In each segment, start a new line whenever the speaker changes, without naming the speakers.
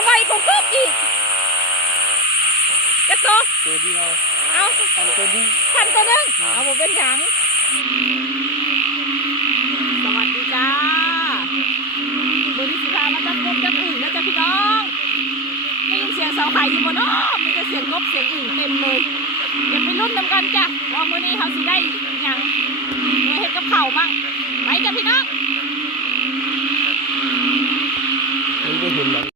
ก็ไวกว่ากบอีกจักโต
ตัวเดียว
เอา
ทำตัวนี้
พันตัวหนึงเอาบ่เป็นหยัง สวัสดีจ้ามือนี้สิพามาจับกบจับอึ่งนะจ๊ะพี่น้องได้ยินเสียงเสาไข่อยู่บนน้อมีแต่เสียงกบเสียงอึ่งเต็มเลยอย่าไปรุ่นนำกันจ้ะว่ามือนี้เขาสิได้หยังเมื่อเฮ็ดกับข้าวมั่งไปจ้ะพี่น้อง
มันก็เห็นหลัง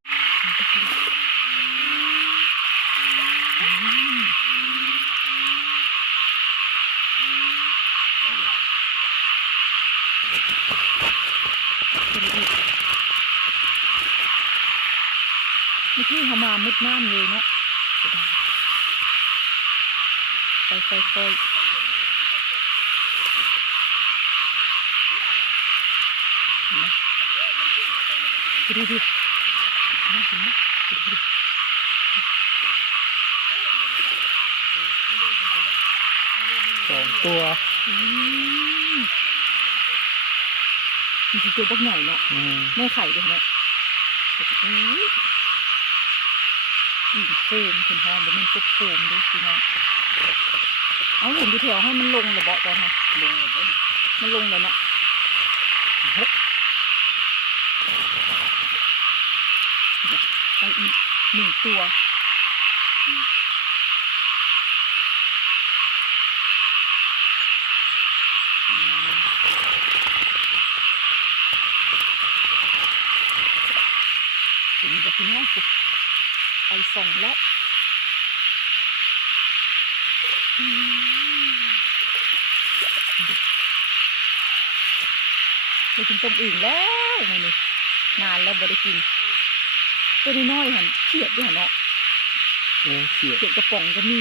เมื่อกี้เขามามุดน้ำเลยเนาะไปไปไปดูดิน่าเห็นไหมดูดิ
สองตัว
อืมมันคือตัวบักใหญ่เนาะ
อืม
แม่ไข่ด้วยเนาะโอีกโคมถึงห้องบ่มันกบโคมด้วยพี่น้องเอาเห็นดูแถวให้มันลงเลยเบาตอนนี้
ลงมาบน
มันลงเลยเนาะฮะไปอีกหนึ่งตัวถึงจะพี่น้องปุ๊บไป ส่งแล้วอืมได้กินต้มอื่นแล้วมื้อนี้นานแล้วบ่ได้กินตัวน้อยๆหันเขียดด้วยหันเนาะ
เออเขียด
เขียดกระป๋องก็มี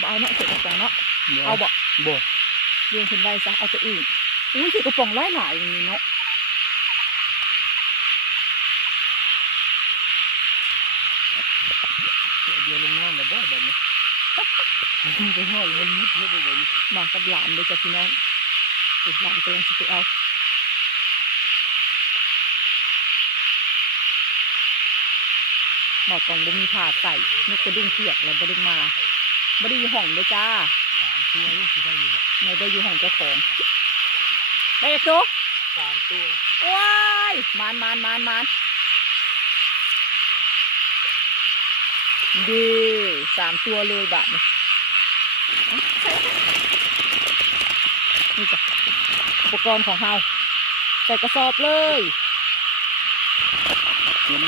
บ่เอาเนาะเขียดกระป๋องเนาะเอาบ่
บ่
เรียงคนไว้ซะเอาตัวอื่นอุ้ยเขียดกระป๋องหลายๆอย่างนี้เนาะ
ตัวเดียวลงน้ำแล้วบ่แบบนี้มัน ไปห้อยมันมุดเฮ็ดได้แบบนี้
มากับหลานเลยจ้ะพี่น้องเด็กหลานกำลังจะไปเอาหมอตองบ่มีผ้าใส่นกกระดุงเปียกแล้วบ่ได้มาบ่ได้อยู่ห้องเด้อจ้า
สามตัวลูกสิได้อยู่บ่
ไม่ได้อยู่ห้องเจ้าของได้อีกตัว
สามตัว
ว้ายมานมานมานมานดีสามตัวเลยบาทนี่เอาใส่ นี่จ้ะอุปกรณ์ของเฮาใส่กระสอบเลย
เห็น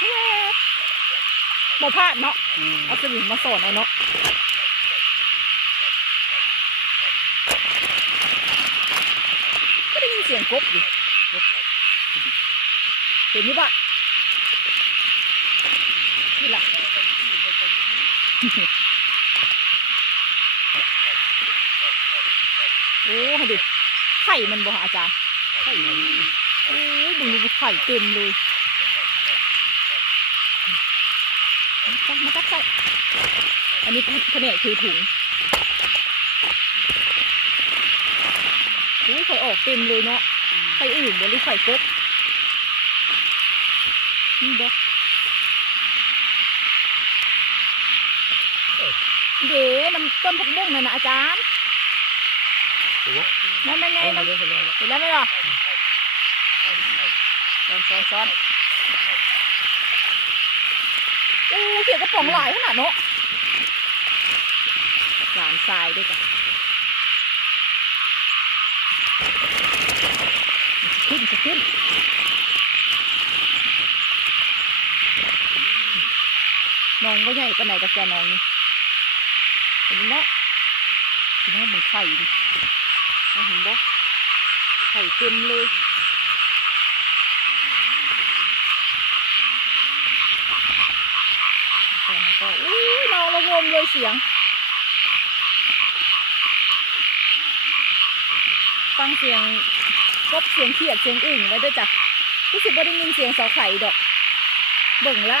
แวบบ่พลาดเนาะ
อืม
เอาสลิงมาสอนเอาเนาะก็ได้ยินเสียงกบอยู่เห็นไหมปะ นี่ละโอ้ให้ดิไข่มันบ่อาจารย์
ใช่
โอ้ยดูดูไข่เต็มเลยจักมาจักใส่อันนี้แผนกถือถุงโอ้ยไข่ออกเต็มเลยเนาะไข่อื่นบ่หรือไข่กบนี่บ่ เดี๋ยวน้ำต้นผักบุ้งนั่นนะอาจารย์
ตัว
นั่นนั่นไง
เอา
มั
มานเลยเอามาเลย
เห็นแล้วไหมล่ะซ้อนซ้อนซ้อนโอ้เขียกระป๋องหลายขนาดเนาะสารทรายด้วยกันขึ้นจะขึ้นน้องก็ใหญ่ปานไหนกับแกน้องนี่ เห็นไหมเห็นไหมเหมือนไข่เอาเห็นบ่ไข่เต็มเลยแต่ก็อุ้ยน้องระงมเลยเสียง ฟังเสียงกบเสียงเขียดเสียงอึ่งไว้ด้วยจ้ะรู้สึกว่าได้ยินเสียงเสาไข่ดอกเบิ่งละ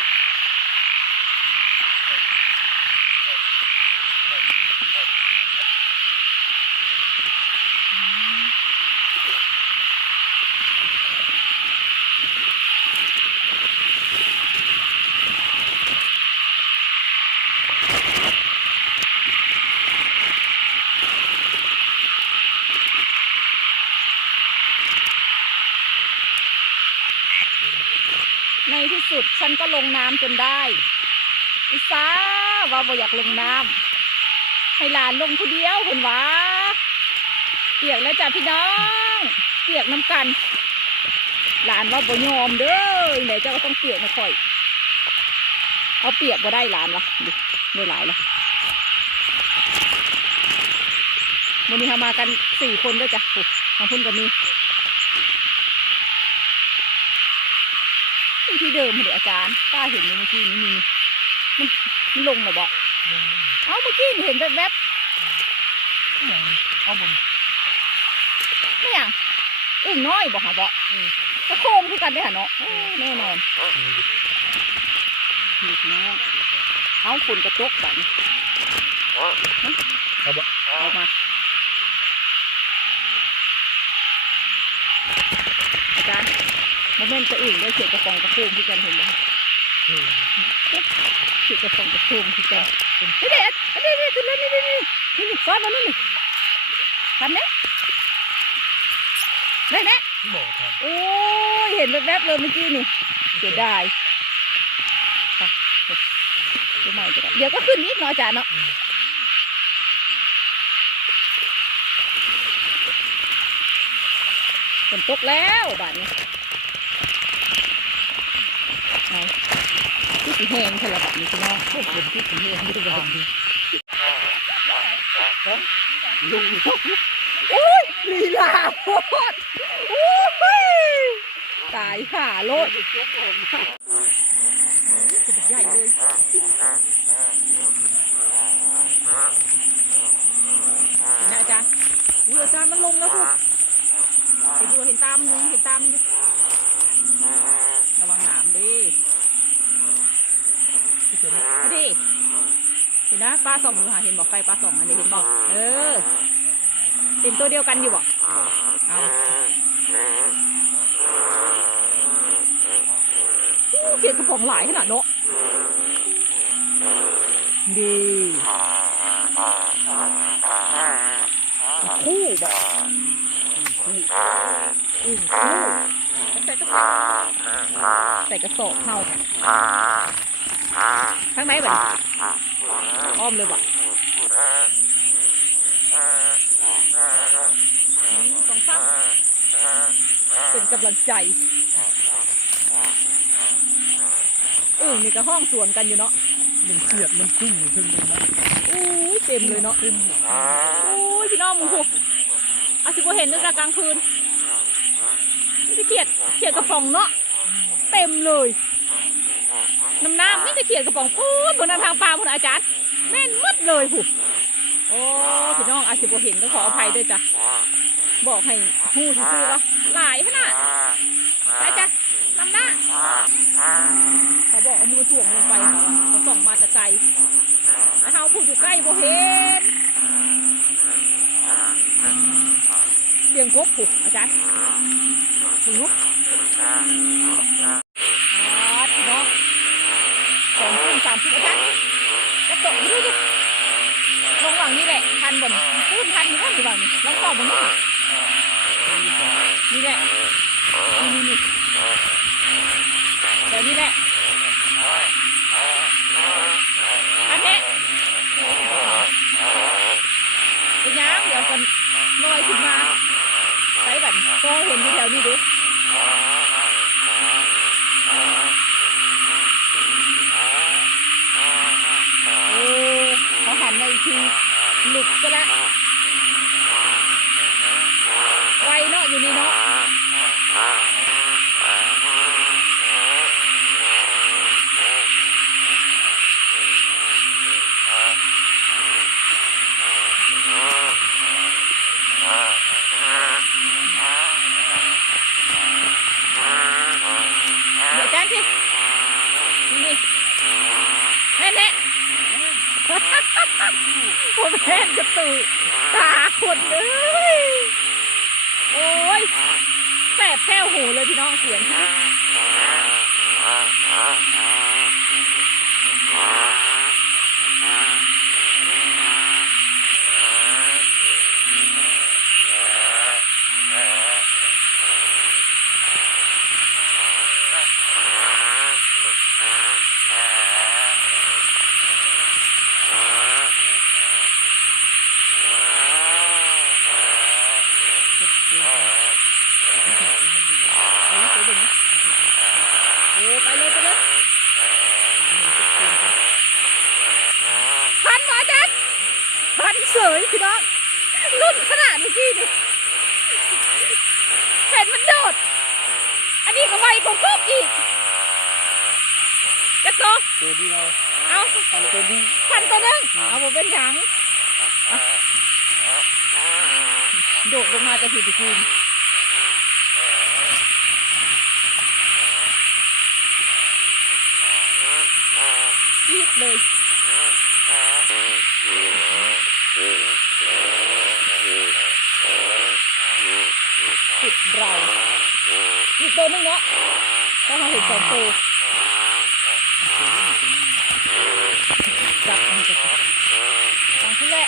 สุด ฉันก็ลงน้ำจนได้อิสาว่าบ่อยากลงน้ำให้หลานลงผู้เดียวคุณวะเปียกแล้วจ้ะพี่น้องเปียกน้ำกัน หลานว่าบ่ยอมเด้อไหนเจ้าก็ต้องเปียกนะค่อย เอาเปียกบ่ได้หลานวะดิได้หลายละวันนี้เรามากันสี่คนด้วยจ้ะโอ้ทางพุ่นก็มีนี่ที่ เดิมเดี๋ยอาจารย์ป้าเห็นอยู่เมื่อกี้นี้นี่นี่มันมันลงเหรอบอกเอ้าเมื่อกี้เห็นแวบ
เอาบน
ไม่อย่างอึ่งน้อยบอกหาบอกกระโคมคือกันได้อหะเนาะแน่นอนลูกน้องเอาฝุ่นกระตกแบบนี้
เอาบ่
เอามาจารย์ โมเมนต์จะอื่นได้เขียนกระฟองกระโคมคือกันเห็นไหมเขียนกระฟองกระโคมคือกันนี่เด็ดนี่นี่ขึ้นแล้วนี่นี่นี่นี่นี่ซ้อนมานี่นี่ทันไหมได้ไหม
บ่ทัน
โอ้ยเห็นแวบๆเลยเมื่อกี้นี่เสียดายไปเดี๋ยวใหม่ก็ได้เดี๋ยวก็ขึ้นอีกเนาะอาจารย์เนาะฝนตกแล้วบาดนี้เอาที่ สีแห้งเท่าไหร่บาดนี้พี่น้อง
พวกเป็นที่สีเองด้วยกันดิลุง
โอ้ยลีลาโคตรโอ้ยตายห่าโลดตัวใหญ่เลยนไหมอาจารย์อุ้ยอาจารย์มันลงแล้วคุณเห็นดูเห็นตามันดูเห็นตามันดูระวังหนามดิ เอาดิเห็นนะปลาส่องอยู่หาเห็นบอกไฟปลาส่องอันนี้เห็นบอกเออเป็นตัวเดียวกันอยู่บ่เอาเขียนกระป๋องหลายขนาดเนาะดีคู่บ่อืมคู่ใส่กระสอบใส่กระสอบเท่า ข้างในบ่อ้อมเลยบ่สองฝั่งเป็นกำลังใจเออนี่ก็ห้องสวนกันอยู่เนาะ
มันเสียดมันชุ่มอยู่ถึงตรงนั้น
โอ้ยเต็มเลยเนาะ
เต็ม
โอ้ยพี่น้องมึงพวกอาสิบเห็นนึกกลางคืนนี่จะเขียดเขียดกระป๋องเนาะเต็มเลย น้ำน้ำนี่จะเขียดกระป๋องพูดบนทางปลาบนอาจารย์ แม่นหมดเลยผูโอ้พี่น้องอาสิบเห็นก็ขออภัยด้วยจ้ะบอกให้หูซื่อๆว่าหลายขนาดไปจ้ะนำหน้าเขาบอกเอามือถ่วงลงไปเขาเขาส่องมาแต่ไกลแล้วเขาพูดอยู่ใกล้บ่เห็นเสียงกบผูกอาจารย์มึงลุกอาพี่น้อง สองทุ่มสามทุ่มอาจกระโดดดูดิลงหลังนี่แหละทันบนตื้นทันอยู่ว่าหรือเปล่านี่ลองต่อบนนู้นนี่แหละนี่นี่เดี๋ยวนี้แหละอันนี้เป็นยังเดี๋ยวกันลอยขึ้นมาไปแบบก็เห็นอยู่แถวนี้ดิโอ้เขาหันมาอีก ทีหลุดซะแล้วไวเนาะอยู่นี่เนาะเดี๋ยวจานสินี่แม่แน่ คนแม่นจะตื่นตาคนเลยโอ้ยแสบแค่หูเลยพี่น้องเสียง ที่เสยพี่น้องรุ่นขนาดเมื่อกี้นี่เห็นมันโดด อันนี้ก็ไวกว่ากบอีกจักโต
ตัวเดียว
เอา
ทำตัวนี้
พันตัวนึงเอาผมเป็นหยังโดดลงมาจะผิดคืนยิบเลย เราอีกตัวนึงเนาะก็มาเห็นสองตัวจับมันจะทางขึ้นแหละ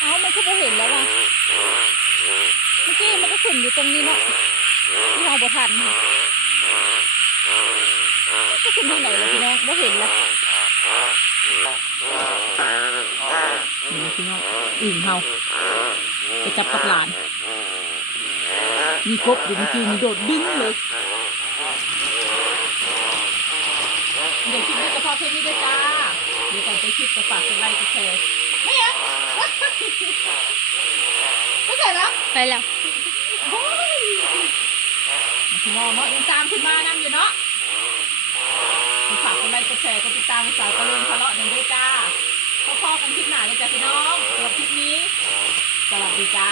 เอ้ามันก็บ่เห็นแล้วว่ะ เมื่อกี้มันก็ขึ้นอยู่ตรงนี้เนาะที่เราบ่ทันก็ขึ้นทางไหนล่ะพี่น้องบ่เห็นละนี่พี่น้องอึ่งเฮาไปจับกับหลาน มีกบอยู่เมื่อกี้มีโดดดึงเลยเดี๋ยวคลิปนี้ก็พอแค่นี้ด้วยจ้าเดี๋ยวก่อนไปคลิปก็ฝากกดไลค์กดแชร์ไม่ยัง ไม่เสร็จแล้ว
ไปแล้ว
โอ้ยพี่น้องเนาะยังตามขึ้นมานั่อยู่เนาะฝากกดไลค์กดแชร์กดติดตามสาวตะลุงทะเลาะหนึ่งด้วยจ้าพอๆกันคลิปหน้าเลยจ้ะพี่น้องสำหรับคลิปนี้ สวัสดีจ้า